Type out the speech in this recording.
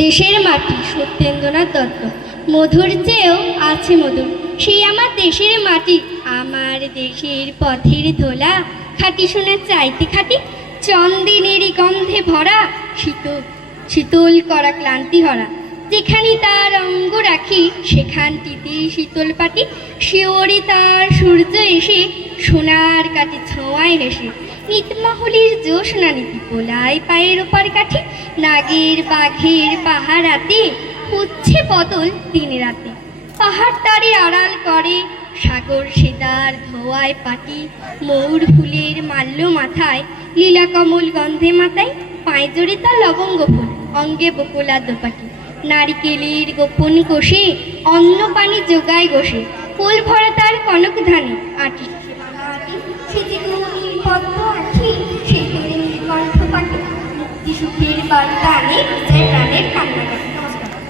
দেশের মাটি সত্যেন্দ্রনাথ দত্ত। মধুর চেয়েও আছে মধুর, সেই আমার দেশের মাটি, আমার দেশের পথের ধোলা, খাঁটি সোনা চাইতে খাঁটি, চন্দিনেরই গন্ধে ভরা, শীতল শীতল করা ক্লান্তি হরা। যেখানে তার অঙ্গ রাখি সেখানটিতে শীতল পাটি, শিওরে তার সূর্য এসে সোনার কাঠে ছোঁয়ায় হেসে। নিতমহলির জ্যোৎস্না নীতি পোলায় পায়ের ওপার কাঠি, নাগের বাঘের পাহারাতে হচ্ছে বদল দিন রাতে। পাহাড় তারে আড়াল করে সাগর সেদার ধোয়ায় পাটি, ময়ূর ফুলের মাল্য মাথায়, লীলা কমল গন্ধে মাথায়, পায়ে জড়ে তার লবঙ্গ ফুল, অঙ্গে বকুলা দোপাটি। নারিকেলের গোপন কোষে অন্ন পানি যোগায় গোষে, ফুল ভরা তার কনক ধানে আটি পদ্ম আখি, সেই কণ্ঠ পাখি মুক্তি সুখের বার্তা আনে।